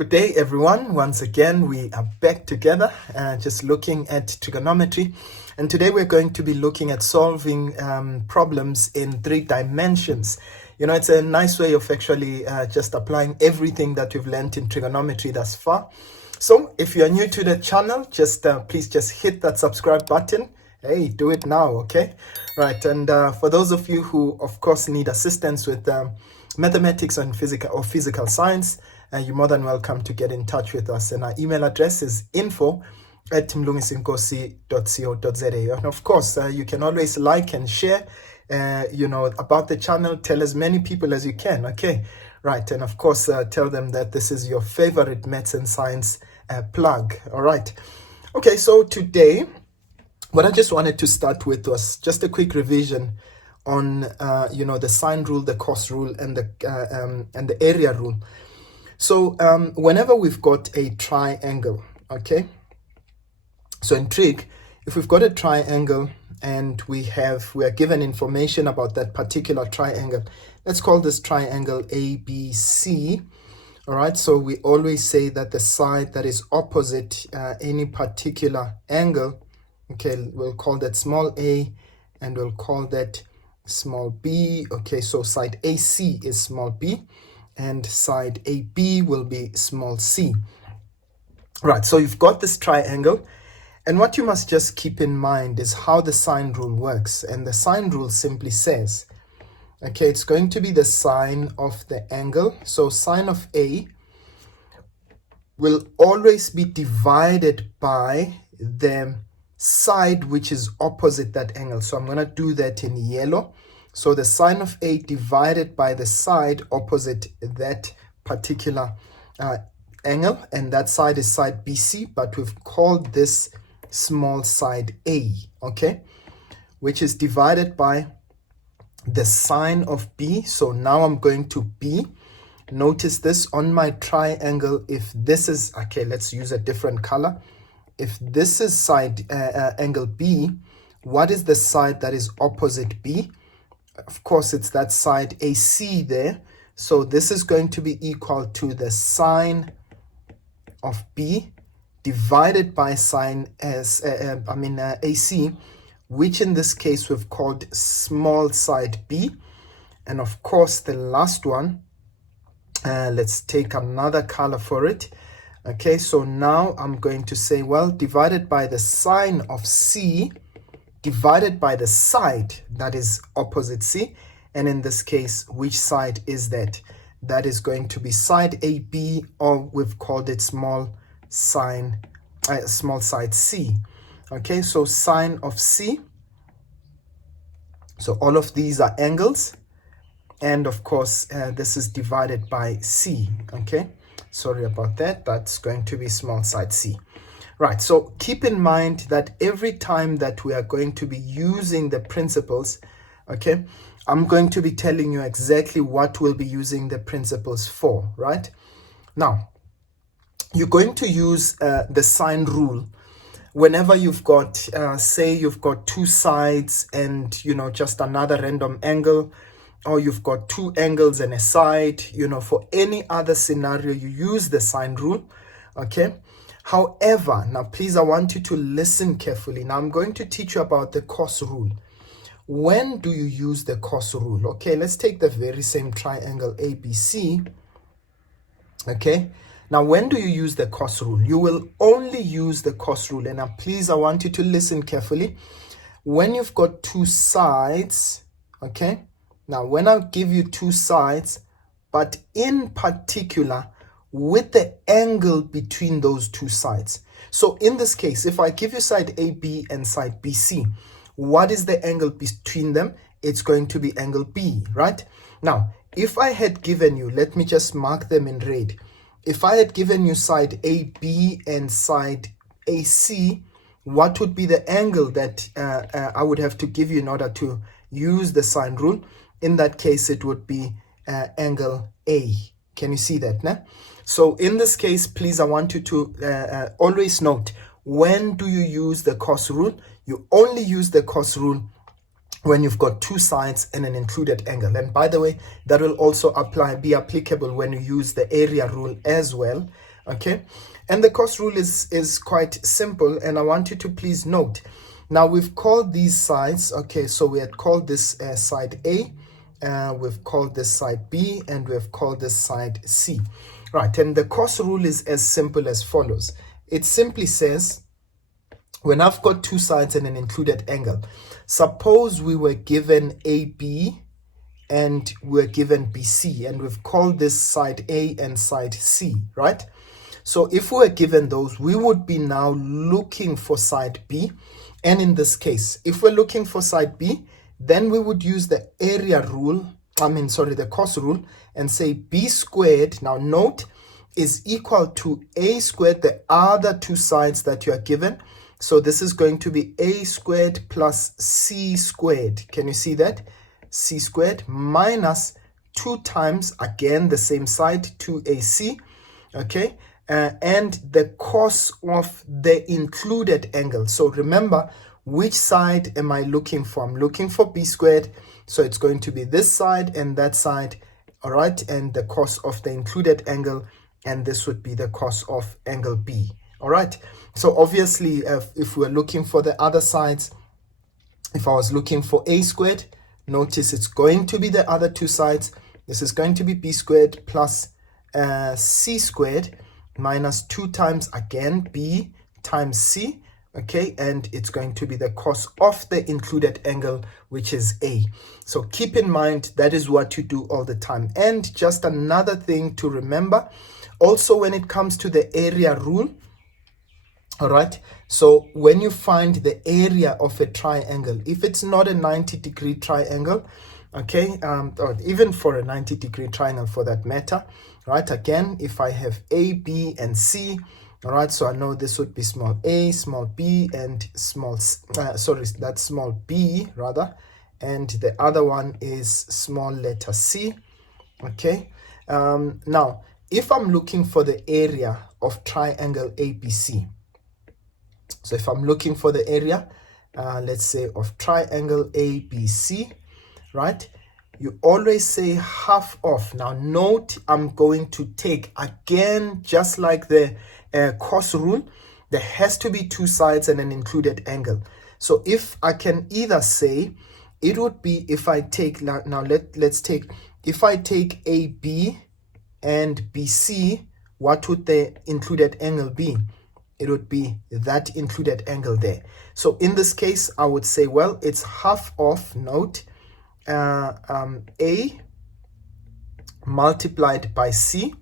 Good day, everyone. Once again, we are back together, just looking at trigonometry. And today we're going to be looking at solving problems in 3 dimensions. You know, it's a nice way of actually just applying everything that we've learned in trigonometry thus far. So if you are new to the channel, just please just hit that subscribe button. Hey, do it now, okay? Right, and for those of you who, of course, need assistance with mathematics and physical science, you're more than welcome to get in touch with us. And our email address is info@mlungisinkosi.co.za. And of course, you can always like and share, about the channel. Tell as many people as you can, okay? Right, and of course, tell them that this is your favorite maths and science plug, all right? Okay, so today, what I just wanted to start with was just a quick revision on, the sine rule, the cos rule, and the area rule. So whenever we've got a triangle, okay, so in trig, if we've got a triangle and we are given information about that particular triangle, let's call this triangle ABC. All right, so we always say that the side that is opposite any particular angle, okay, we'll call that small a and we'll call that small b. Okay, so side AC is small b and side AB will be small c. Right, so you've got this triangle, and what you must just keep in mind is how the sine rule works. And the sine rule simply says, okay, it's going to be the sine of the angle. So sine of A will always be divided by the side which is opposite that angle. So I'm going to do that in yellow. So the sine of A divided by the side opposite that particular angle, and that side is side BC, but we've called this small side A, okay, which is divided by the sine of B. So now I'm going to B. Notice this on my triangle. If this is, okay, let's use a different color. If this is side angle B, what is the side that is opposite B? Of course, it's that side AC there. So this is going to be equal to the sine of B divided by sine AC, which in this case we've called small side B. And of course, the last one, let's take another color for it. Okay, so now I'm going to say, well, divided by the sine of C divided by the side that is opposite C. And in this case, which side is that? That is going to be side AB, or we've called it small side C. Okay, so sine of C. So all of these are angles. And of course, this is divided by C. Okay, sorry about that. That's going to be small side C. Right, so keep in mind that every time that we are going to be using the principles, okay, I'm going to be telling you exactly what we'll be using the principles for, right? Now, you're going to use the sine rule whenever you've got, say you've got 2 sides and, just another random angle, or you've got 2 angles and a side, for any other scenario, you use the sine rule, okay? However, now please, I want you to listen carefully. Now I'm going to teach you about the cos rule. When do you use the cos rule? Okay, let's take the very same triangle ABC. Okay, now when do you use the cos rule? You will only use the cos rule. And now please, I want you to listen carefully. When you've got 2 sides, okay, now when I give you 2 sides, but in particular, with the angle between those 2 sides. So in this case, if I give you side AB and side BC, what is the angle between them? It's going to be angle B, right? Now, if I had given you, let me just mark them in red. If I had given you side AB and side AC, what would be the angle that I would have to give you in order to use the sine rule? In that case, it would be angle A. Can you see that? Nah? So in this case, please, I want you to always note, when do you use the cos rule? You only use the cos rule when you've got 2 sides and an included angle. And by the way, that will also be applicable when you use the area rule as well. okay? And the cos rule is quite simple, and I want you to please note. Now we've called these sides, okay, so we had called this side A, we've called this side B, and we've called this side C. Right, and the cos rule is as simple as follows. It simply says, when I've got two sides and an included angle, suppose we were given AB and we're given BC, and we've called this side A and side C, right? So if we were given those, we would be now looking for side B. And in this case, if we're looking for side B, then we would use the area rule, the cos rule, and say B squared, now note, is equal to A squared, the other two sides that you are given. So this is going to be A squared plus C squared. Can you see that? C squared minus 2 times, again, the same side, 2AC, okay? And the cos of the included angle. So remember, which side am I looking for? I'm looking for B squared. So it's going to be this side and that side, all right? And the cos of the included angle, and this would be the cos of angle B, all right? So obviously, if we're looking for the other sides, if I was looking for A squared, notice it's going to be the other two sides. This is going to be B squared plus C squared minus 2 times, again, B times C, okay? And it's going to be the cos of the included angle, which is A. So keep in mind, that is what you do all the time. And just another thing to remember, also when it comes to the area rule, all right, so when you find the area of a triangle, if it's not a 90-degree triangle, okay, or even for a 90-degree triangle for that matter, right, again, if I have A, B, and C, all right, so I know this would be small a, small b, and that's small b rather, and the other one is small letter C, okay. Now, if I'm looking for the area of triangle ABC, so if I'm looking for the area, let's say of triangle ABC, right, you always say half of. Now note, I'm going to take, again, just like the cos rule, there has to be two sides and an included angle. So if I can either say, it would be if I take, let's take, if I take AB and BC, what would the included angle be? It would be that included angle there. So in this case, I would say, well, it's half of, note, A multiplied by C,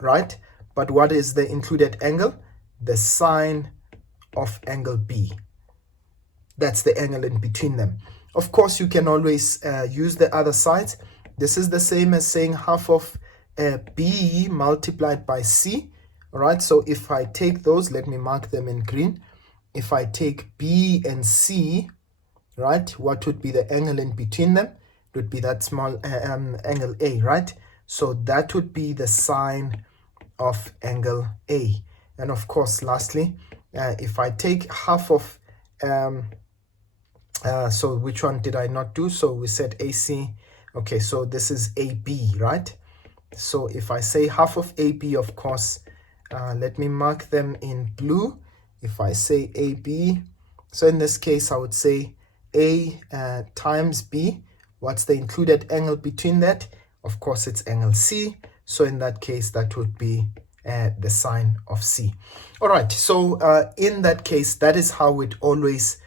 right? But what is the included angle? The sine of angle B. That's the angle in between them. Of course, you can always use the other sides. This is the same as saying half of B multiplied by C. All right, so if I take those, let me mark them in green. If I take B and C, right, what would be the angle in between them? It would be that small angle A, right? So that would be the sine of angle A. And of course, lastly, if I take half of, so which one did I not do? So we said AC. Okay, so this is AB, right? So if I say half of AB, of course, let me mark them in blue. If I say AB, so in this case, I would say A times B. What's the included angle between that? Of course, it's angle C. So in that case, that would be the sine of C. All right, so in that case, that is how we'd always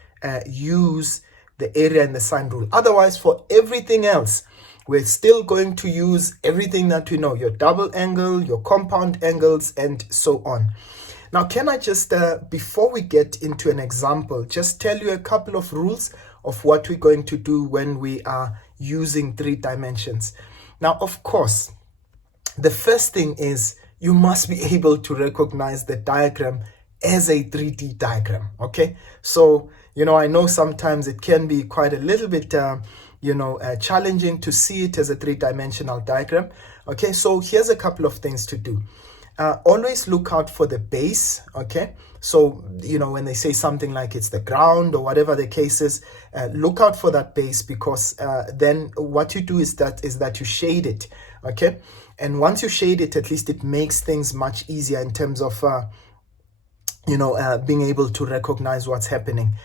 use the area and the sine rule. Otherwise, for everything else, we're still going to use everything that we know, your double angle, your compound angles, and so on. Now, can I just, before we get into an example, just tell you a couple of rules of what we're going to do when we are using 3 dimensions. Now, of course, the first thing is you must be able to recognize the diagram as a 3D diagram, okay? So, I know sometimes it can be quite a little bit challenging to see it as a 3-dimensional diagram. Okay, so here's a couple of things to do. Always look out for the base, okay? So, when they say something like it's the ground or whatever the case is, look out for that base, because then what you do is that you shade it, okay? And once you shade it, at least it makes things much easier in terms of being able to recognize what's happening.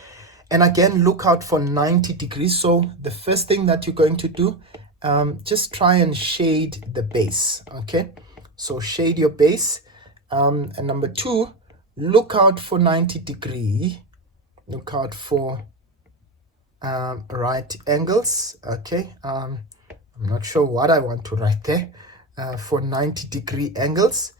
And again, look out for 90 degrees. So the first thing that you're going to do, just try and shade the base. Okay, so shade your base. And number two, look out for 90 degree. Look out for right angles. Okay, I'm not sure what I want to write there. For 90 degree angles.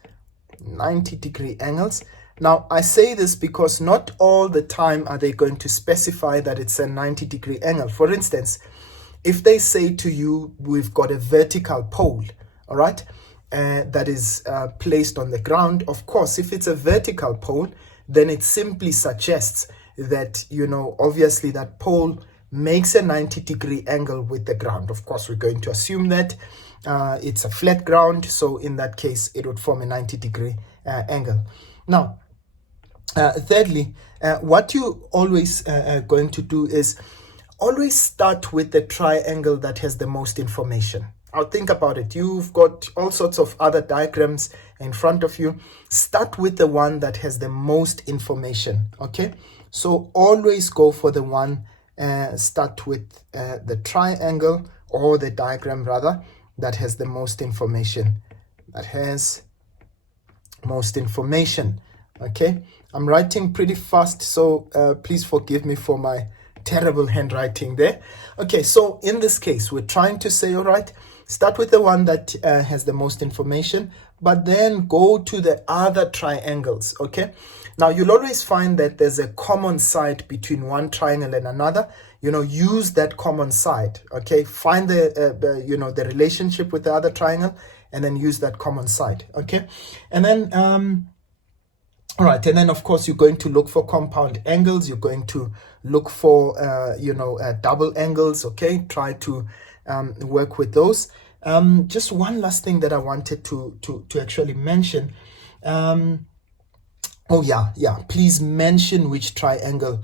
90 degree angles. Now, I say this because not all the time are they going to specify that it's a 90 degree angle. For instance, if they say to you, we've got a vertical pole, all right, that is placed on the ground. Of course, if it's a vertical pole, then it simply suggests that, obviously that pole makes a 90 degree angle with the ground. Of course, we're going to assume that it's a flat ground. So in that case, it would form a 90 degree angle. Now, thirdly, what you always going to do is always start with the triangle that has the most information. Now think about it. You've got all sorts of other diagrams in front of you. Start with the one that has the most information. Okay, so always go for the one, start with the triangle or the diagram rather that has the most information. That has most information. Okay, I'm writing pretty fast, so please forgive me for my terrible handwriting there. Okay, so in this case, we're trying to say, all right, start with the one that has the most information, but then go to the other triangles. Okay, now you'll always find that there's a common side between one triangle and another. Use that common side. Okay, find the relationship with the other triangle, and then use that common side. Okay, and then all right, and then of course you're going to look for compound angles. You're going to look for double angles. Okay, try to work with those. Just one last thing that I wanted to actually mention. Please mention which triangle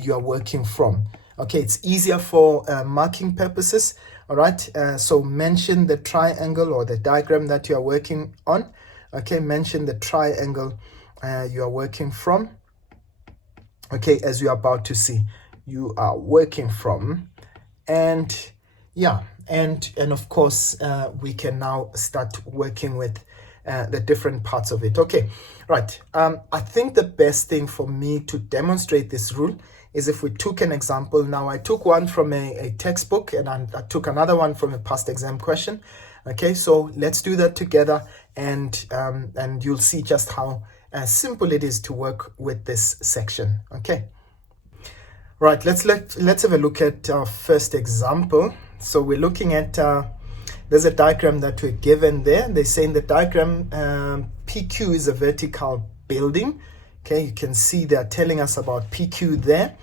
you are working from. Okay, it's easier for marking purposes. All right, so mention the triangle or the diagram that you are working on. Okay, mention the triangle you are working from. Okay, as you are about to see, you are working from. And of course we can now start working with the different parts of it. Okay, right. I think the best thing for me to demonstrate this rule is if we took an example. Now, I took one from a textbook, and I took another one from a past exam question. Okay, so let's do that together, and you'll see just how simple it is to work with this section. Okay, right. Let's have a look at our first example. So we're looking at there's a diagram that we're given there. They say in the diagram PQ is a vertical building. Okay, you can see they're telling us about PQ there.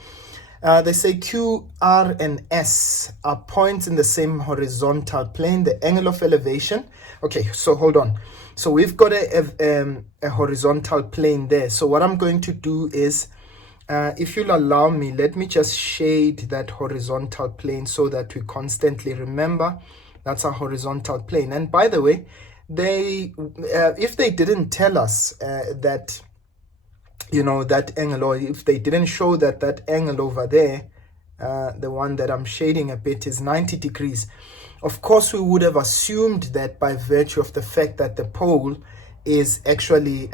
They say Q, R, and S are points in the same horizontal plane. The angle of elevation. Okay, so hold on. So we've got a horizontal plane there. So what I'm going to do is, if you'll allow me, let me just shade that horizontal plane so that we constantly remember that's a horizontal plane. And by the way, if they didn't tell us that, that angle, or if they didn't show that angle over there, the one that I'm shading a bit, is 90 degrees. Of course, we would have assumed that by virtue of the fact that the pole is actually,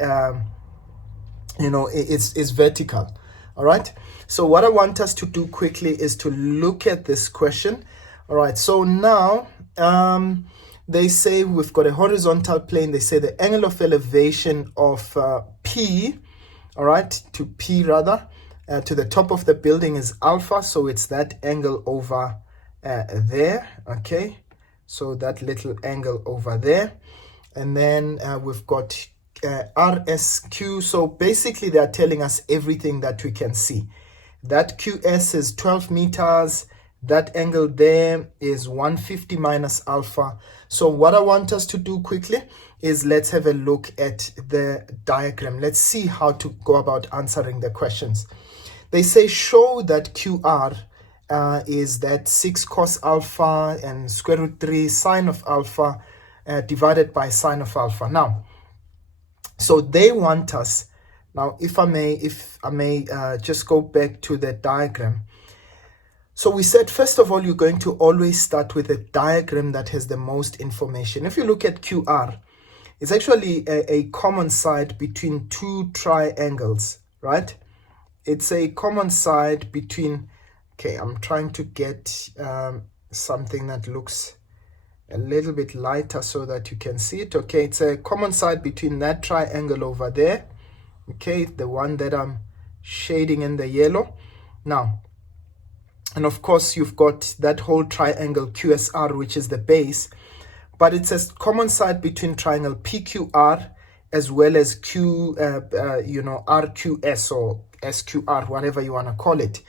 is vertical. All right. So what I want us to do quickly is to look at this question. All right. So now they say we've got a horizontal plane. They say the angle of elevation of P, all right, to P rather, to the top of the building is alpha. So it's that angle over there. Okay. So that little angle over there. And then we've got RSQ. So basically they're telling us everything that we can see. That QS is 12 meters. That angle there is 150 minus alpha. So what I want us to do quickly is let's have a look at the diagram. Let's see how to go about answering the questions. They say show that QR is that 6 cos alpha and square root 3 sine of alpha divided by sine of alpha. Now, so they want us, now if I may just go back to the diagram. So we said, first of all, you're going to always start with a diagram that has the most information. If you look at QR, it's actually a common side between two triangles, right? It's a common side between, okay, I'm trying to get something that looks a little bit lighter so that you can see it. Okay, it's a common side between that triangle over there, okay, the one that I'm shading in the yellow. Now, and of course, you've got that whole triangle QSR, which is the base, but it's a common side between triangle PQR as well as RQS or SQR, whatever you want to call it.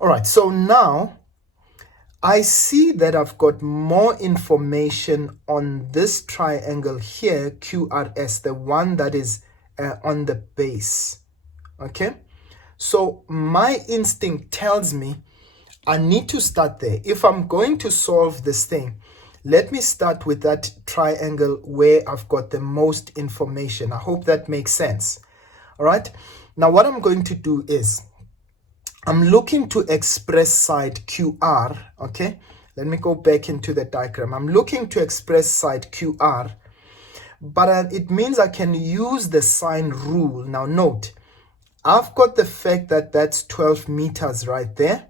All right, so now I see that I've got more information on this triangle here, QRS, the one that is on the base. Okay, so my instinct tells me I need to start there. If I'm going to solve this thing, let me start with that triangle where I've got the most information. I hope that makes sense. All right. Now what I'm going to do is I'm looking to express side QR. Okay. Let me go back into the diagram. I'm looking to express side QR, but it means I can use the sine rule. Now note, I've got the fact that that's 12 meters right there.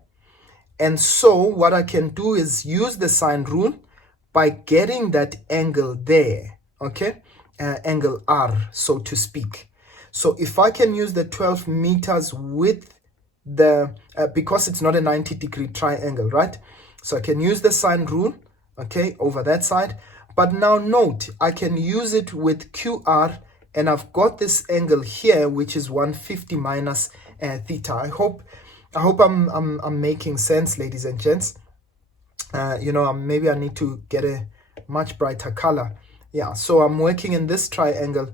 And so what I can do is use the sine rule by getting that angle there, okay, angle R, so to speak. So if I can use the 12 meters with the, because it's not a 90-degree triangle, right? So I can use the sine rule, okay, over that side. But now note, I can use it with QR, and I've got this angle here, which is 150 minus theta. I hope I'm making sense, ladies and gents. Maybe I need to get a much brighter color. Yeah, so I'm working in this triangle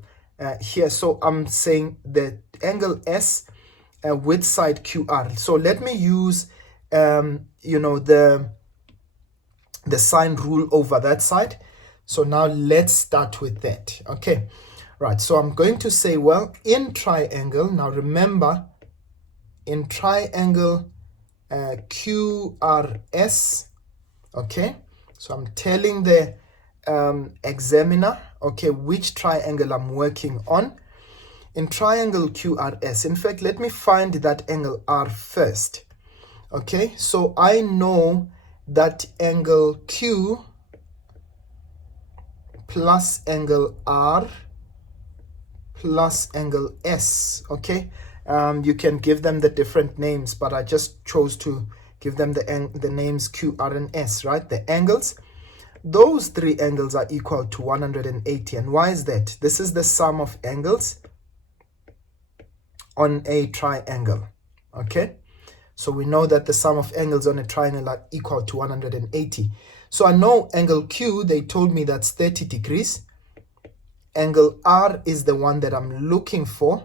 here. So I'm saying the angle S with side QR. So let me use, the sine rule over that side. So now let's start with that. Okay, right. So I'm going to say, well, in triangle, now remember, in triangle QRS, okay, so I'm telling the examiner, okay, which triangle I'm working on. In triangle QRS, in fact, let me find that angle R first. Okay, so I know that angle Q plus angle R plus angle S, okay. You can give them the different names, but I just chose to give them the names Q, R, and S, right? The angles. Those three angles are equal to 180. And why is that? This is the sum of angles on a triangle, okay? So we know that the sum of angles on a triangle are equal to 180. So I know angle Q, they told me that's 30 degrees. Angle R is the one that I'm looking for.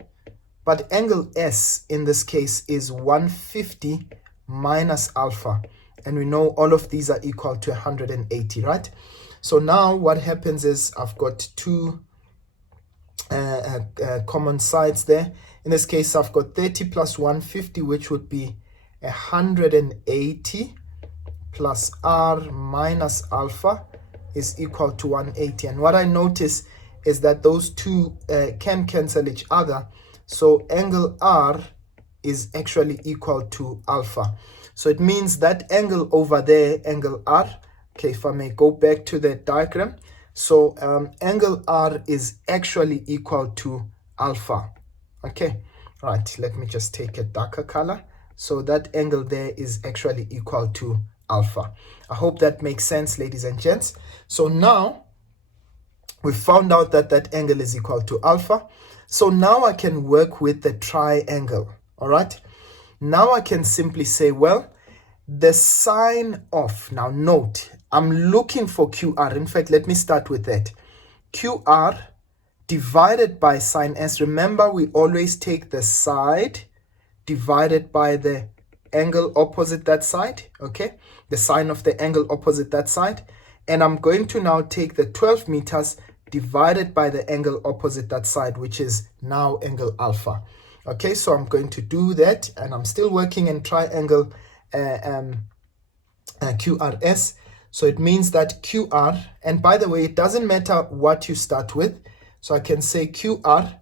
But angle S in this case is 150 minus alpha. And we know all of these are equal to 180, right? So now what happens is I've got two common sides there. In this case, I've got 30 plus 150, which would be 180 plus R minus alpha is equal to 180. And what I notice is that those two can cancel each other. So angle R is actually equal to alpha. So it means that angle over there, angle R, okay, if I may go back to the diagram. So angle R is actually equal to alpha. Okay, right, let me just take a darker color. So that angle there is actually equal to alpha. I hope that makes sense, ladies and gents. So now we found out that that angle is equal to alpha. So now I can work with the triangle, all right? Now I can simply say, well, the sine of, now note, I'm looking for QR. In fact, let me start with that. QR divided by sine S. Remember, we always take the side divided by the angle opposite that side, okay? The sine of the angle opposite that side. And I'm going to now take the 12 meters divided by the angle opposite that side, which is now angle alpha. Okay, so I'm going to do that, and I'm still working in triangle QRS. So it means that QR, and by the way, it doesn't matter what you start with. So I can say QR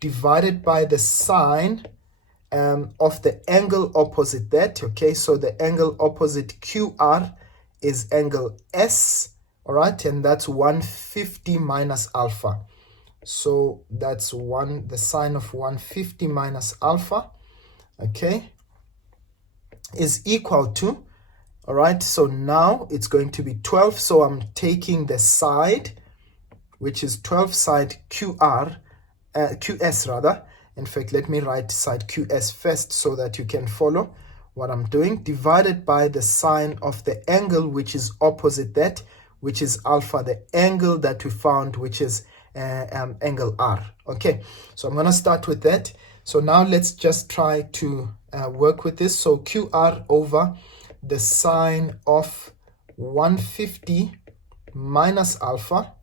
divided by the sine of the angle opposite that. Okay, so the angle opposite QR is angle S, all right, and that's 150 minus alpha. So that's the sine of 150 minus alpha, okay, is equal to, all right, so now it's going to be 12. So I'm taking the side, which is 12 side QS rather. In fact, let me write side QS first so that you can follow what I'm doing, divided by the sine of the angle which is opposite that, which is alpha, the angle that we found, which is angle R. Okay, so I'm going to start with that. So now let's just try to work with this. So QR over the sine of 150 minus alpha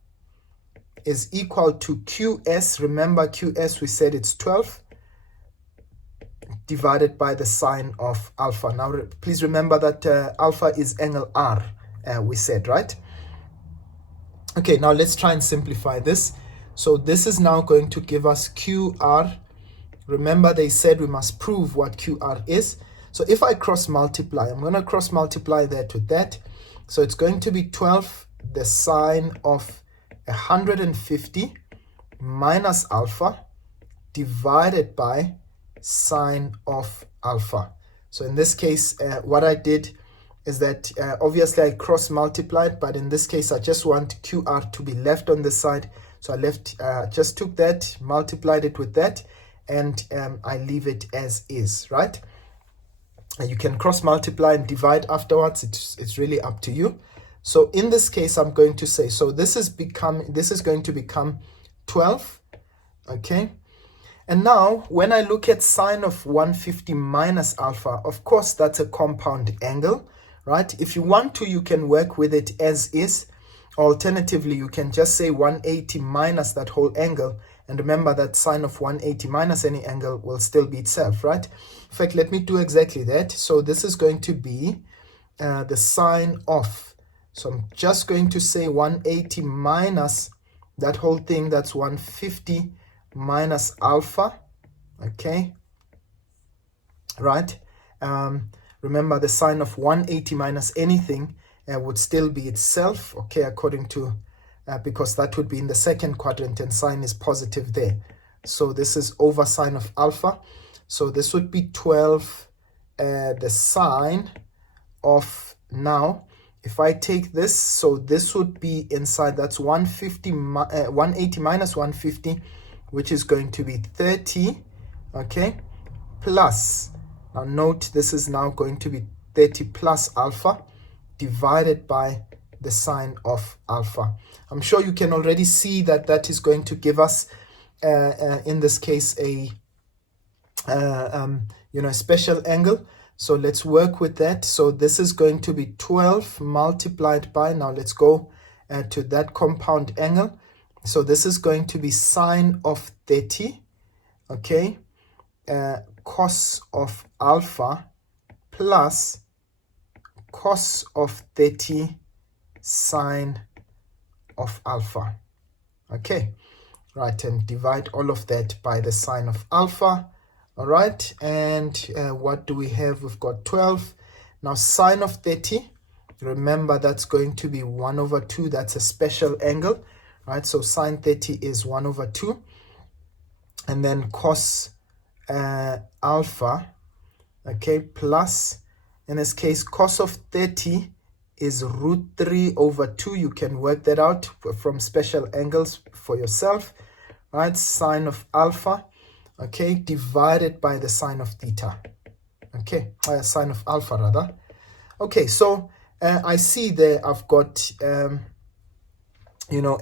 is equal to QS. Remember, QS, we said it's 12 divided by the sine of alpha. Now please remember that alpha is angle R, we said, right? Okay, now let's try and simplify this. So this is now going to give us QR. Remember, they said we must prove what QR is. So if I cross multiply, I'm going to cross multiply that with that. So it's going to be 12 the sine of 150 minus alpha divided by sine of alpha. So in this case, what I did is that obviously I cross multiplied, but in this case I just want QR to be left on the side. So I left, just took that, multiplied it with that, and I leave it as is, right? And you can cross multiply and divide afterwards. It's really up to you. So in this case, I'm going to say, so this is going to become 12, okay? And now when I look at sine of 150 minus alpha, of course, that's a compound angle, right? If you want to, you can work with it as is. Alternatively, you can just say 180 minus that whole angle. And remember that sine of 180 minus any angle will still be itself, right? In fact, let me do exactly that. So this is going to be the sine of, so I'm just going to say 180 minus that whole thing, that's 150 minus alpha, okay, right? Remember, the sine of 180 minus anything would still be itself, okay, according to, because that would be in the second quadrant and sine is positive there. So this is over sine of alpha. So this would be 12 the sine of, now if I take this, so this would be inside, that's 180 minus 150, which is going to be 30, okay, plus, now note this is now going to be 30 plus alpha divided by the sine of alpha. I'm sure you can already see that that is going to give us, in this case, a special angle. So let's work with that. So this is going to be 12 multiplied by, now let's go to that compound angle. So this is going to be sine of 30, okay, cos of alpha plus cos of 30 sine of alpha, okay, right, and divide all of that by the sine of alpha. All right, and what do we have? We've got 12. Now sine of 30, remember that's going to be 1 over 2. That's a special angle, right? So sine 30 is 1 over 2. And then cos alpha, okay, plus, in this case, cos of 30 is root 3 over 2. You can work that out from special angles for yourself, right? Sine of alpha, okay, divided by the sine of theta, okay, sine of alpha rather. Okay, so I see there I've got, a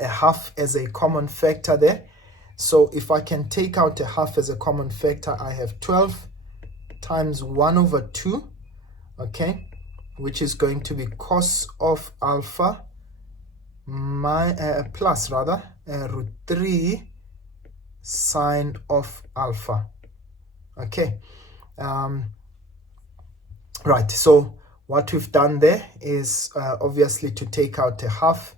half as a common factor there. So if I can take out a half as a common factor, I have 12 times 1 over 2, okay, which is going to be cos of alpha plus rather root 3 sine of alpha. Okay, right, so what we've done there is obviously to take out a half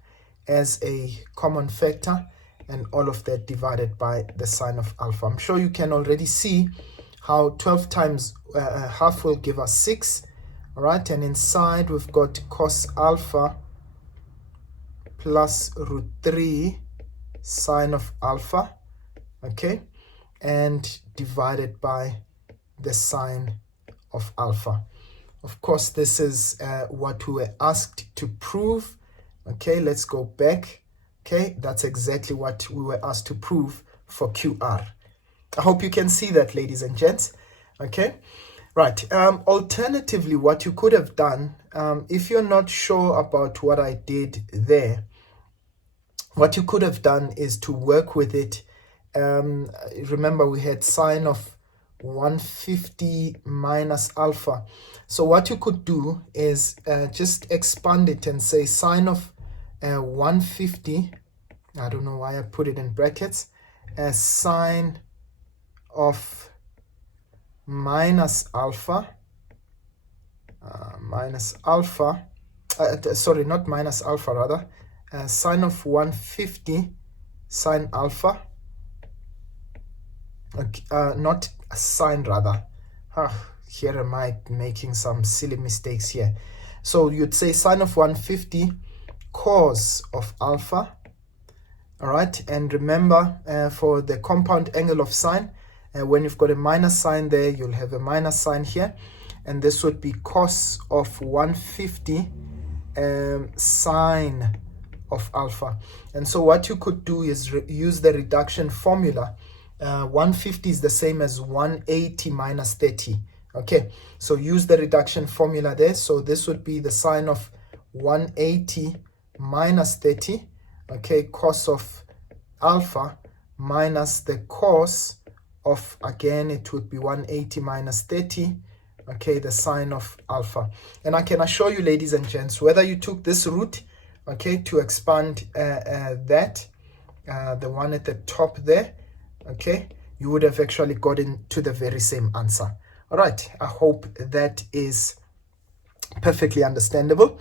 as a common factor, and all of that divided by the sine of alpha. I'm sure you can already see how 12 times half will give us 6. All right, and inside we've got cos alpha plus root 3 sine of alpha, okay, and divided by the sine of alpha. Of course, this is what we were asked to prove. Okay, let's go back. Okay, that's exactly what we were asked to prove for QR. I hope you can see that, ladies and gents. Okay, right. Alternatively, what you could have done, if you're not sure about what I did there, what you could have done is to work with it. Remember, we had sine of 150 minus alpha. So what you could do is just expand it and say sine of 150, I don't know why I put it in brackets, as sine of minus alpha, sorry, not minus alpha, rather, sine of 150 sine alpha, not sine, rather. Here am I making some silly mistakes here. So you'd say sine of 150 cos of alpha. All right, and remember for the compound angle of sine, when you've got a minus sign there, you'll have a minus sign here, and this would be cos of 150 sine of alpha. And so what you could do is use the reduction formula. 150 is the same as 180 minus 30. Okay, so use the reduction formula there. So this would be the sine of 180 minus 30, okay, cos of alpha minus the cos of, again, it would be 180 minus 30, okay, the sine of alpha. And I can assure you, ladies and gents, whether you took this route, okay, to expand that, the one at the top there, okay, you would have actually gotten to the very same answer. All right, I hope that is perfectly understandable.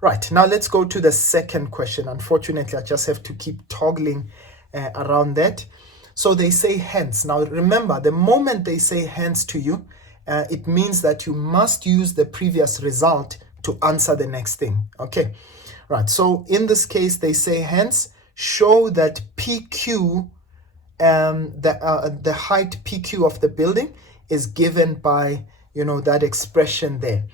Right, now let's go to the second question. Unfortunately, I just have to keep toggling around that. So they say hence. Now remember, the moment they say hence to you, it means that you must use the previous result to answer the next thing. Okay, right, so in this case, they say hence, show that PQ, the height PQ of the building is given by, you know, that expression there.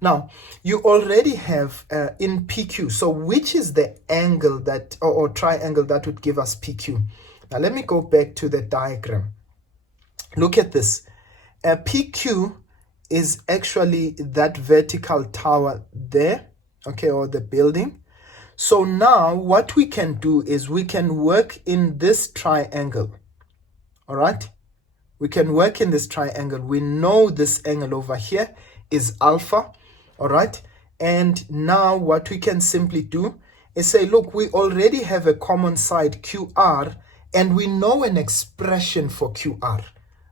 Now, you already have in PQ, so which is the angle that, or triangle that would give us PQ? Now, let me go back to the diagram. Look at this. PQ is actually that vertical tower there, okay, or the building. So now what we can do is we can work in this triangle, all right? We can work in this triangle. We know this angle over here is alpha, all right? And now what we can simply do is say, look, we already have a common side QR, and we know an expression for QR,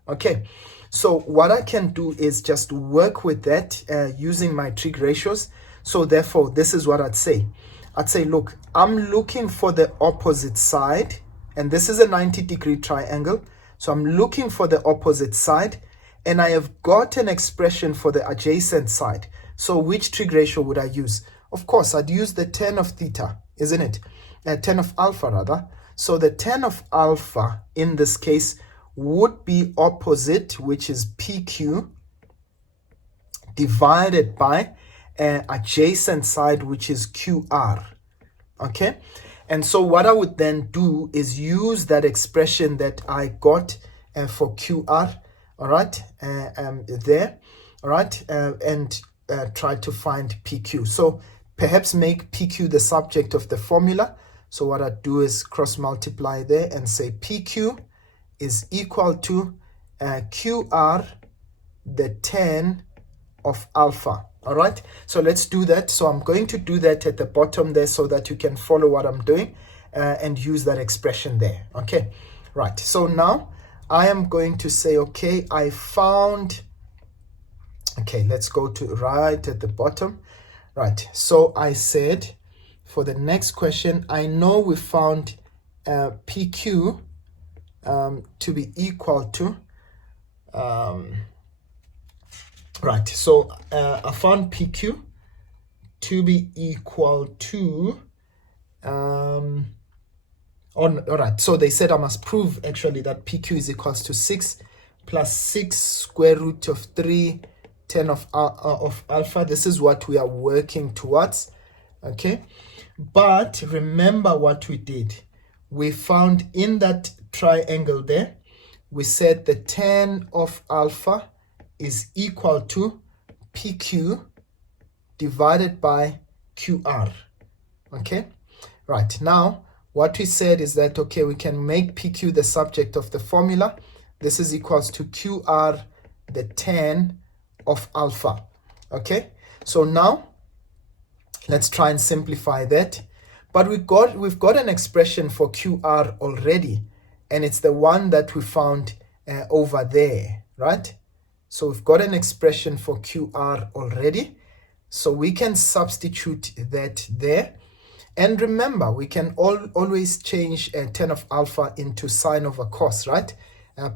okay? So what I can do is just work with that using my trig ratios. So therefore, this is what I'd say. I'd say, look, I'm looking for the opposite side, and this is a 90-degree triangle. So I'm looking for the opposite side, and I have got an expression for the adjacent side. So which trig ratio would I use? Of course, I'd use the tan of theta, isn't it? Tan of alpha, rather. So the tan of alpha, in this case, would be opposite, which is PQ, divided by adjacent side, which is QR. Okay? And so what I would then do is use that expression that I got for QR, all right, there, all right, and try to find PQ. So perhaps make PQ the subject of the formula. So what I do is cross multiply there and say PQ is equal to QR, the tan of alpha. All right, so let's do that. So I'm going to do that at the bottom there so that you can follow what I'm doing and use that expression there. Okay, right. So now I am going to say, okay, I found, okay, let's go to right at the bottom. Right, so I said for the next question, I know we found PQ to be equal to, right, so I found PQ to be equal to, all right, so they said I must prove actually that PQ is equals to 6 plus 6 square root of 3 10 of alpha. This is what we are working towards, okay? But remember what we did. We found in that triangle there, we said the 10 of alpha is equal to PQ divided by QR, okay? Right, now what we said is that, okay, we can make PQ the subject of the formula. This is equals to QR, the 10 of alpha, okay? So now let's try and simplify that. But we've got an expression for QR already, and it's the one that we found over there, right? So we've got an expression for QR already, so we can substitute that there. And remember, we can always change 10 of alpha into sine over cos, right?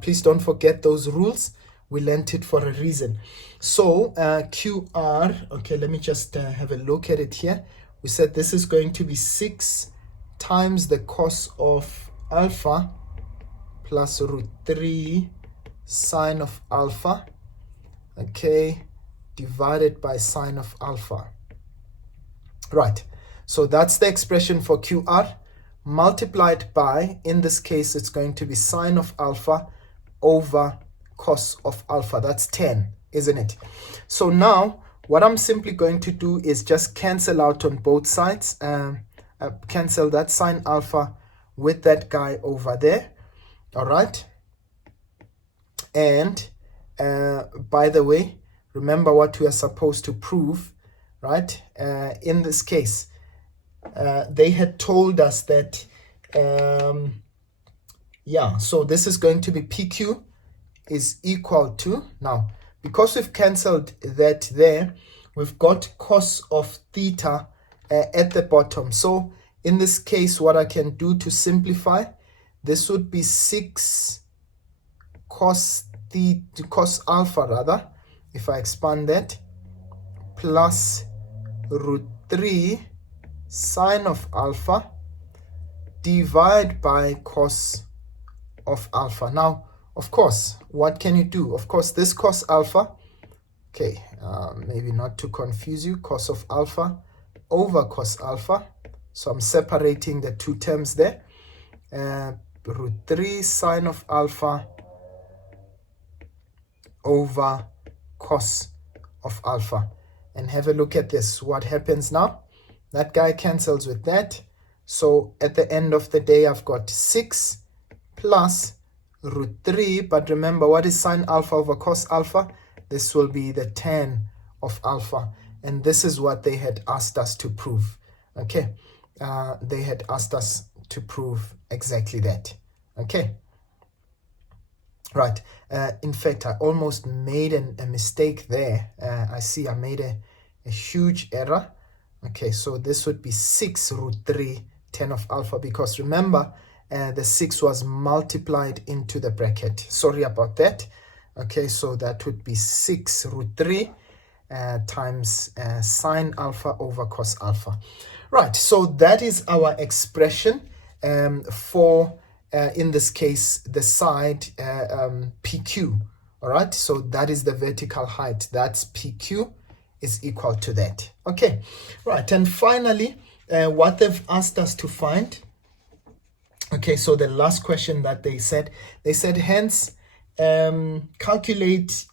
Please don't forget those rules. We learned it for a reason. So QR, okay, let me just have a look at it here. We said this is going to be 6 times the cos of alpha plus root 3 sine of alpha, okay, divided by sine of alpha. Right, so that's the expression for QR, multiplied by, in this case, it's going to be sine of alpha over cos of alpha. That's 10, isn't it? So now what I'm simply going to do is just cancel out on both sides, cancel that sine alpha with that guy over there. All right, and by the way, remember what we are supposed to prove, right? In this case, they had told us that yeah, so this is going to be PQ is equal to, now because we've cancelled that there, we've got cos of theta at the bottom. So in this case, what I can do to simplify, this would be 6 cos alpha rather, if I expand that, plus root 3 sine of alpha divided by cos of alpha. Now, of course, what can you do? Of course, this cos alpha, okay, maybe not to confuse you, cos of alpha over cos alpha. So I'm separating the two terms there. Root 3 sine of alpha over cos of alpha. And have a look at this. What happens now? That guy cancels with that. So at the end of the day, I've got 6 plus root 3. But remember, what is sine alpha over cos alpha? This will be the 10 of alpha. And this is what they had asked us to prove. Okay. They had asked us to prove exactly that. Okay. Right. In fact, I almost made a mistake there. I see I made a huge error. Okay, so this would be 6 root 3 10 of alpha, because remember, the 6 was multiplied into the bracket. Sorry about that. Okay, so that would be 6 root 3 times sine alpha over cos alpha. Right, so that is our expression for, in this case, the side PQ. All right, so that is the vertical height. That's PQ is equal to that. Okay, right, and finally, what they've asked us to find. Okay, so the last question that they said hence calculate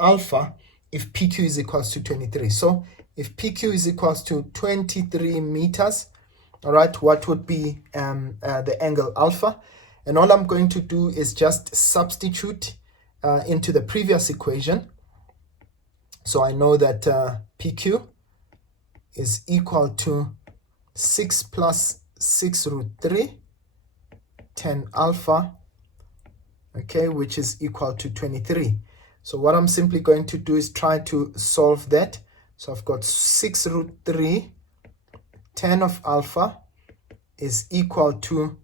alpha if PQ is equals to 23. So if PQ is equals to 23 meters, all right, what would be the angle alpha? And all I'm going to do is just substitute into the previous equation. So I know that PQ is equal to 6 plus 6 root 3, 10 alpha, okay, which is equal to 23. So what I'm simply going to do is try to solve that. So I've got 6 root 3, 10 of alpha is equal to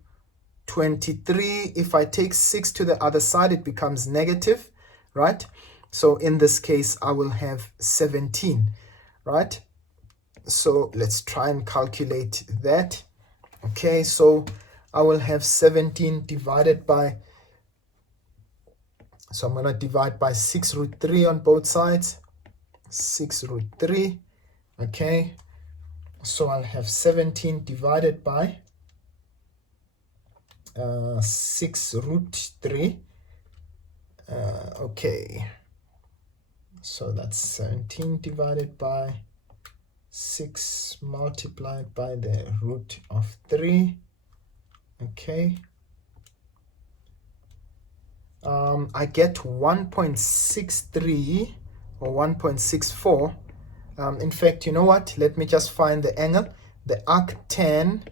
23. If I take 6 to the other side, it becomes negative, right? So in this case, I will have 17, right? So let's try and calculate that. Okay, so I will have 17 divided by, so I'm going to divide by 6 root 3 on both sides. 6 root 3, okay. So I'll have 17 divided by 6 root 3. Okay, so that's 17 divided by 6 multiplied by the root of 3. Okay, I get 1.63 or 1.64. In fact, you know what? Let me just find the angle, the arctan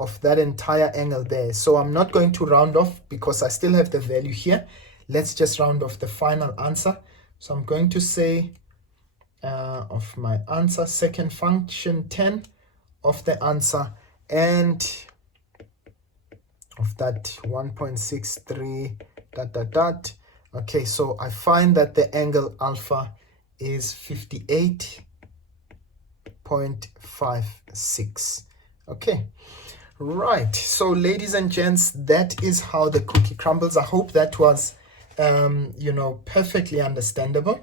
of that entire angle there. So I'm not going to round off because I still have the value here. Let's just round off the final answer. So I'm going to say of my answer, second function 10 of the answer, and of that 1.63 ... Okay, so I find that the angle alpha is 58.56. Okay, right. So ladies and gents, that is how the cookie crumbles. I hope that was perfectly understandable.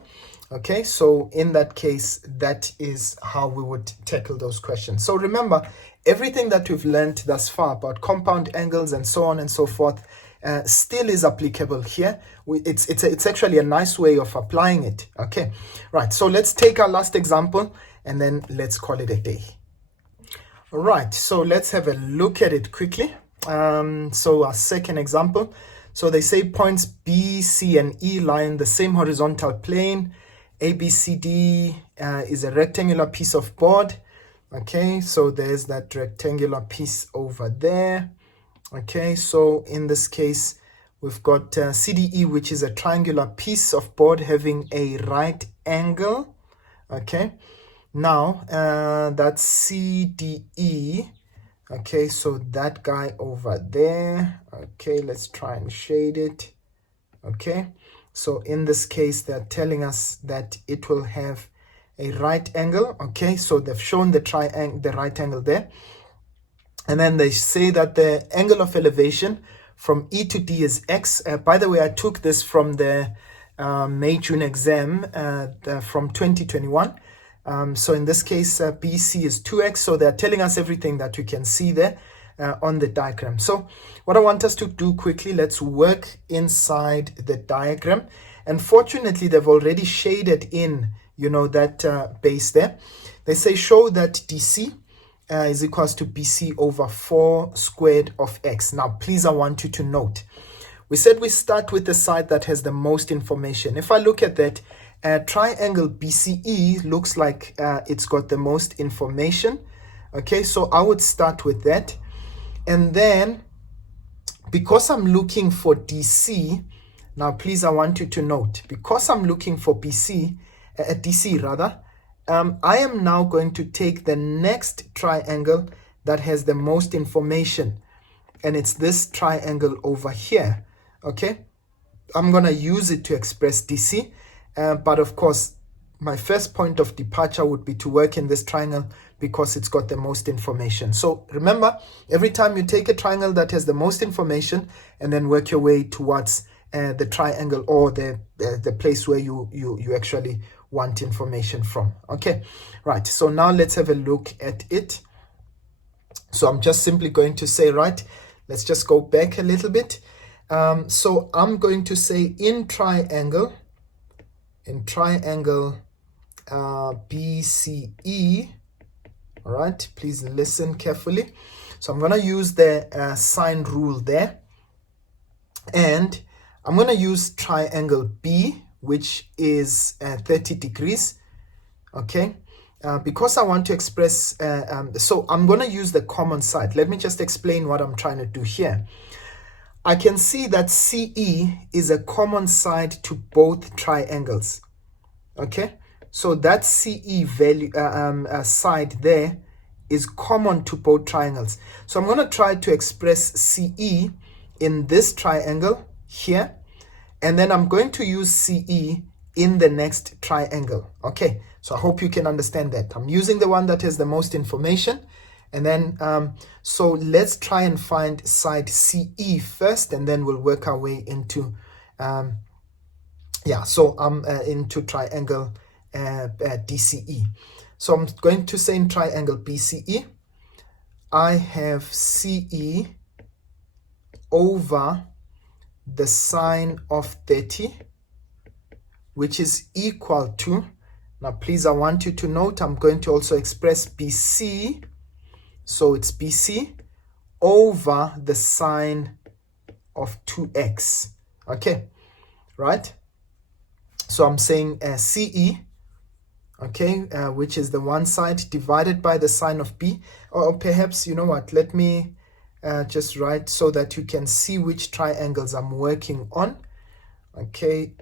Okay, so in that case, that is how we would tackle those questions. So remember, everything that we've learned thus far about compound angles and so on and so forth still is applicable here. It's actually a nice way of applying it. Okay, right. So let's take our last example and then let's call it a day. All right, so let's have a look at it quickly. So our second example. So they say points B, C, and E lie in the same horizontal plane. ABCD is a rectangular piece of board. Okay, so there's that rectangular piece over there. Okay, so in this case, we've got CDE, which is a triangular piece of board having a right angle. Okay, now that's CDE. Okay, so that guy over there. Okay, let's try and shade it. Okay, so in this case, they're telling us that it will have a right angle. Okay, so they've shown the right angle there. And then they say that the angle of elevation from E to D is X. By the way, I took this from the May-June exam from 2021. So in this case, BC is 2x. So they're telling us everything that we can see there on the diagram. So what I want us to do quickly, let's work inside the diagram. And fortunately, they've already shaded in, that base there. They say show that DC is equals to BC over 4 squared of x. Now, please, I want you to note, we said we start with the side that has the most information. If I look at that, triangle BCE looks like it's got the most information. Okay, so I would start with that. And then, because I'm looking for DC, now please, I want you to note, because I'm looking for DC rather, I am now going to take the next triangle that has the most information, and it's this triangle over here. Okay, I'm going to use it to express DC, but of course, my first point of departure would be to work in this triangle because it's got the most information. So remember, every time you take a triangle that has the most information and then work your way towards the triangle or the place where you actually want information from. Okay, right, so now let's have a look at it. So I'm just simply going to say, right, let's just go back a little bit. So I'm going to say in triangle BCE, all right, please listen carefully. So I'm going to use the sine rule there, and I'm going to use triangle B, which is 30 degrees. okay? Because I want to express, so I'm going to use the common side. Let me just explain what I'm trying to do here. I can see that CE is a common side to both triangles, okay? So that CE value side there is common to both triangles. So I'm going to try to express CE in this triangle here, and then I'm going to use CE in the next triangle, okay? So I hope you can understand that. I'm using the one that has the most information, and then so let's try and find side CE first, and then we'll work our way into into triangle DCE. So I'm going to say in triangle BCE, I have CE over the sine of 30, which is equal to, now please, I want you to note, I'm going to also express BC, so it's BC over the sine of 2x, okay, right? So I'm saying CE, okay, which is the one side, divided by the sine of B, or perhaps, you know what, let me just write so that you can see which triangles I'm working on, okay,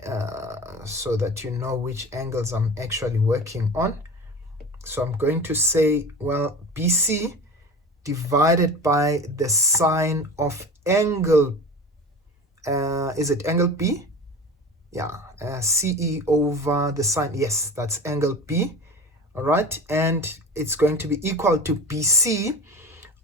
so that you know which angles I'm actually working on. So I'm going to say, well, BC divided by the sine of angle, is it angle B? Yeah, CE over the sine, yes, that's angle B, all right, and it's going to be equal to BC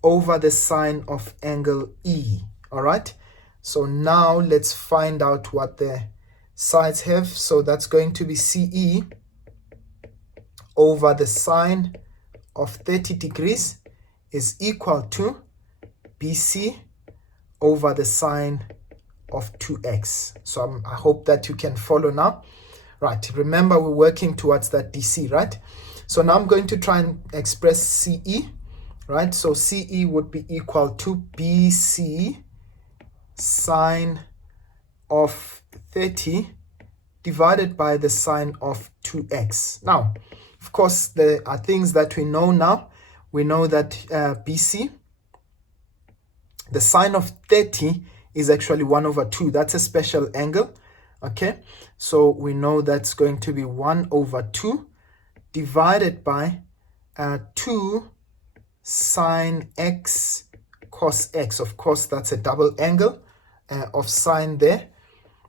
over the sine of angle E, all right? So now let's find out what the sides have. So that's going to be CE over the sine of 30 degrees is equal to BC over the sine of 2x. So I hope that you can follow now. Right, remember we're working towards that DC, right? So now I'm going to try and express CE, right? So CE would be equal to BC sine of 30 divided by the sine of 2x. Now, of course, there are things that we know now. We know that BC, the sine of 30 is actually 1 over 2. That's a special angle, okay? So we know that's going to be 1 over 2 divided by 2 sine x cos x. Of course, that's a double angle of sine there.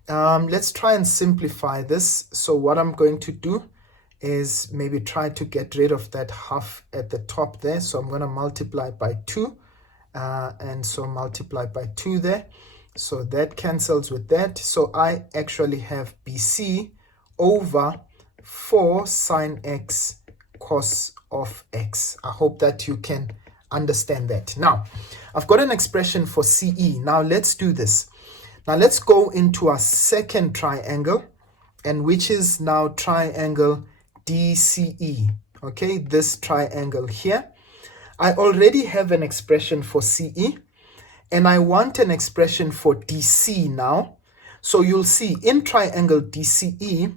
Let's try and simplify this. So what I'm going to do is maybe try to get rid of that half at the top there. So I'm going to multiply by 2, and so multiply by 2 there. So that cancels with that. So I actually have BC over 4 sine x cos of x. I hope that you can understand that. Now, I've got an expression for CE. Now let's do this. Now let's go into our second triangle, and which is now triangle DCE. Okay, this triangle here. I already have an expression for CE, and I want an expression for DC now. So you'll see in triangle DCE,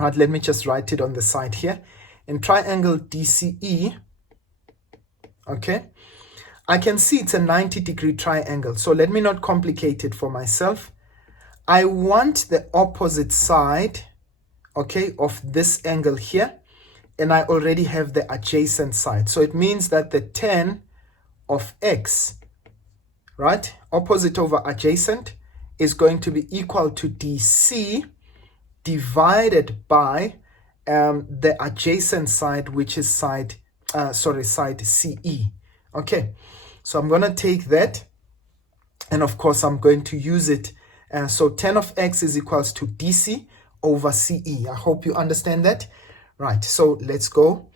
right, let me just write it on the side here. In triangle DCE, okay, I can see it's a 90-degree triangle. So let me not complicate it for myself. I want the opposite side, okay, of this angle here, and I already have the adjacent side. So it means that the tan of x, right, opposite over adjacent, is going to be equal to DC divided by the adjacent side, which is side CE. Okay, so I'm going to take that, and of course I'm going to use it. So tan of x is equals to DC over CE. I hope you understand that. Right, so let's go.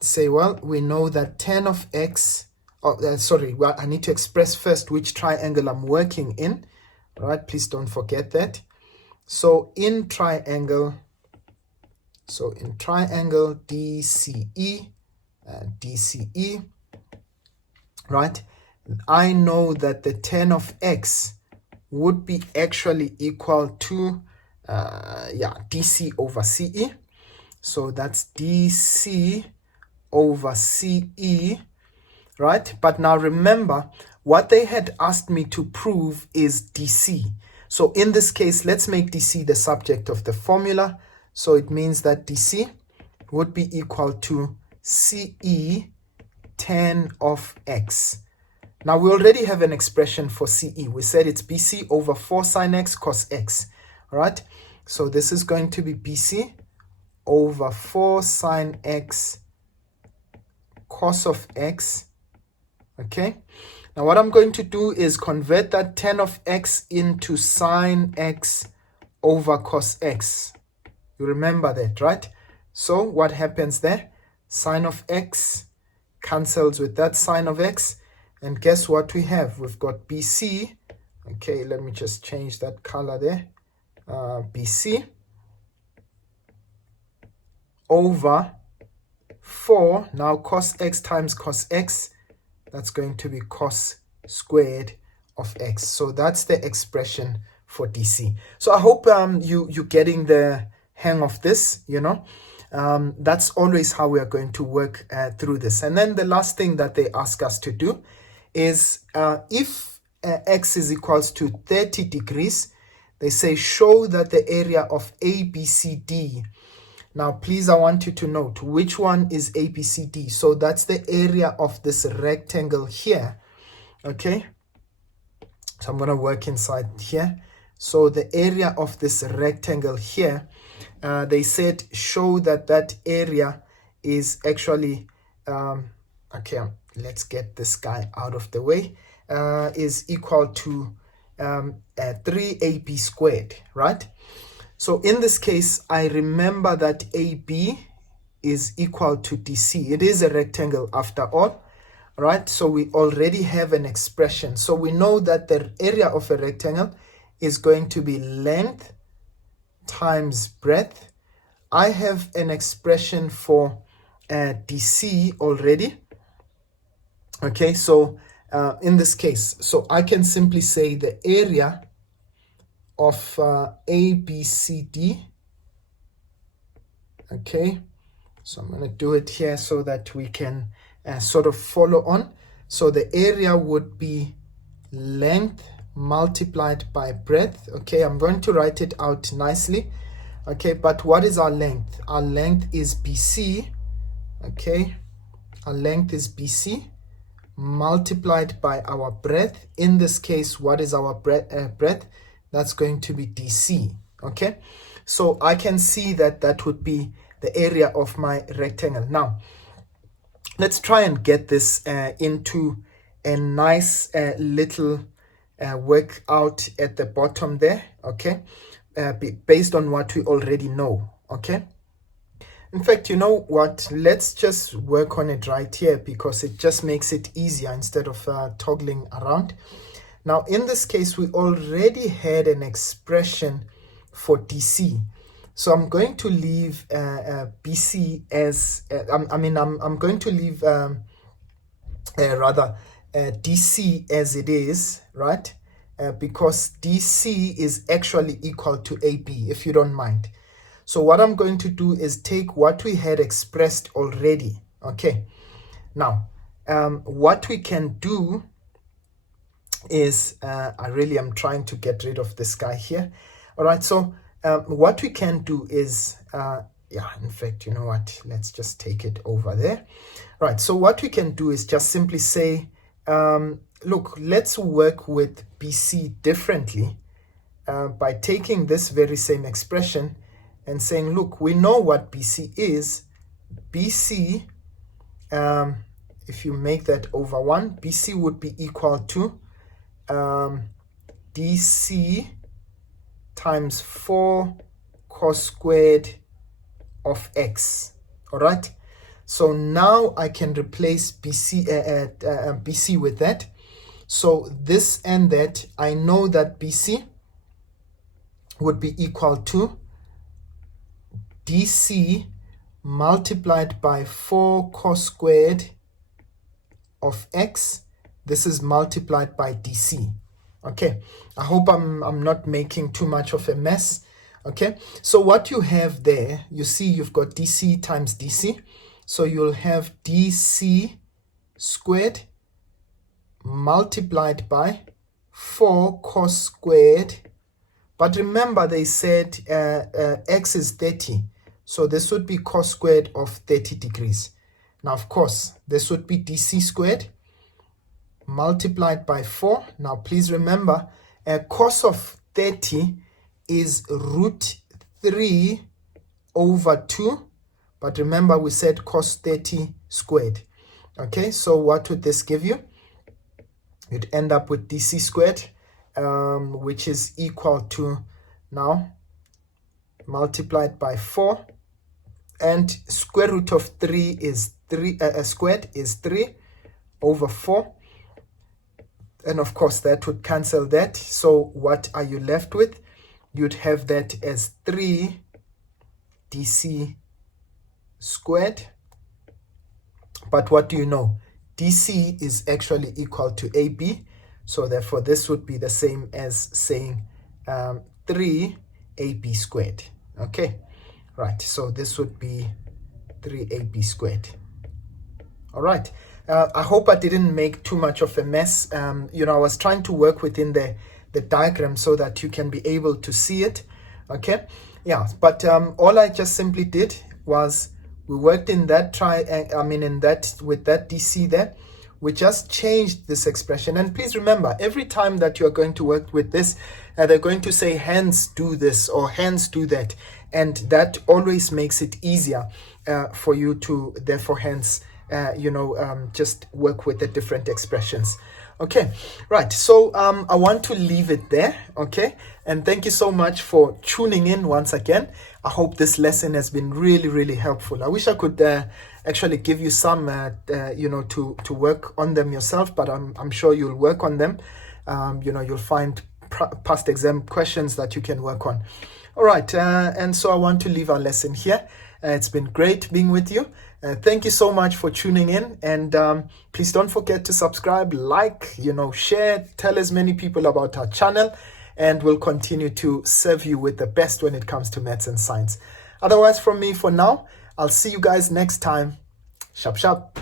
Say, well, we know that tan of x, well, I need to express first which triangle I'm working in. All right, please don't forget that. So in triangle DCE, right, I know that the tan of x would be actually equal to DC over CE. So that's DC over CE, right? But now remember, what they had asked me to prove is DC. So in this case, let's make DC the subject of the formula. So it means that DC would be equal to CE tan of x. Now we already have an expression for CE. We said it's BC over 4 sine x cos x. All right? So this is going to be BC over 4 sine x cos of x. Okay? Now what I'm going to do is convert that tan of x into sine x over cos x. You remember that, right? So what happens there? Sine of x cancels with that sine of x. And guess what we have? We've got BC. Okay, let me just change that color there. BC over 4. Now cos x times cos x. That's going to be cos squared of x. So that's the expression for DC. So I hope you're getting the hang of this, you know. That's always how we are going to work through this. And then the last thing that they ask us to do is if x is equals to 30 degrees, they say show that the area of ABCD. Now, please, I want you to note which one is ABCD. So that's the area of this rectangle here. Okay. So I'm going to work inside here. So the area of this rectangle here, they said show that that area is actually, okay, let's get this guy out of the way, is equal to 3AB squared, right? So in this case, I remember that AB is equal to DC. It is a rectangle after all, right? So we already have an expression. So we know that the area of a rectangle is going to be length times breadth. I have an expression for DC already. Okay, so in this case, so I can simply say the area of ABCD. Okay, so I'm going to do it here so that we can sort of follow on. So the area would be length multiplied by breadth. Okay, I'm going to write it out nicely. Okay, but what is our length? Our length is BC. Okay, our length is BC multiplied by our breadth. In this case, what is our breadth? That's going to be DC. Okay, so I can see that that would be the area of my rectangle. Now, let's try and get this into a nice little workout at the bottom there. Okay, based on what we already know. Okay. In fact, you know what? Let's just work on it right here because it just makes it easier instead of toggling around. Now, in this case, we already had an expression for DC. So I'm going to leave BC as, I'm going to leave DC as it is, right? Because DC is actually equal to AB, if you don't mind. So what I'm going to do is take what we had expressed already. Okay. Now, what we can do is, I really am trying to get rid of this guy here. All right. So what we can do is, in fact, you know what? Let's just take it over there. Right. So what we can do is just simply say, look, let's work with BC differently by taking this very same expression and saying, look, we know what BC is. BC, if you make that over 1, BC would be equal to DC times 4 cos squared of x. All right. So now I can replace BC with that. So this and that, I know that BC would be equal to DC multiplied by 4 cos squared of x. This is multiplied by DC. Okay, I hope I'm not making too much of a mess. Okay, so what you have there, you see you've got DC times DC. So you'll have DC squared multiplied by 4 cos squared. But remember they said x is 30. So this would be cos squared of 30 degrees. Now, of course, this would be DC squared multiplied by 4. Now, please remember, cos of 30 is root 3 over 2. But remember, we said cos 30 squared. Okay, so what would this give you? You'd end up with DC squared, which is equal to, now, multiplied by 4. And square root of 3 is 3, squared is 3 over 4. And of course, that would cancel that. So what are you left with? You'd have that as 3 DC squared. But what do you know? DC is actually equal to AB. So therefore, this would be the same as saying 3AB squared. Okay, right. So this would be 3AB squared. All right. I hope I didn't make too much of a mess. You know, I was trying to work within the diagram so that you can be able to see it. Okay. Yeah. But all I just simply did was we worked in that with that DC there. We just changed this expression. And please remember, every time that you are going to work with this, they're going to say, hence do this or hence do that. And that always makes it easier for you to, therefore, hence, just work with the different expressions. Okay, right. So I want to leave it there. Okay, and thank you so much for tuning in once again. I hope this lesson has been really, really helpful. I wish I could actually give you some, to work on them yourself, but I'm sure you'll work on them. You'll find past exam questions that you can work on. All right, and so I want to leave our lesson here. It's been great being with you. Thank you so much for tuning in, and please don't forget to subscribe, like, share, tell as many people about our channel, and we'll continue to serve you with the best when it comes to maths and science. Otherwise, from me for now, I'll see you guys next time. Sharp, sharp.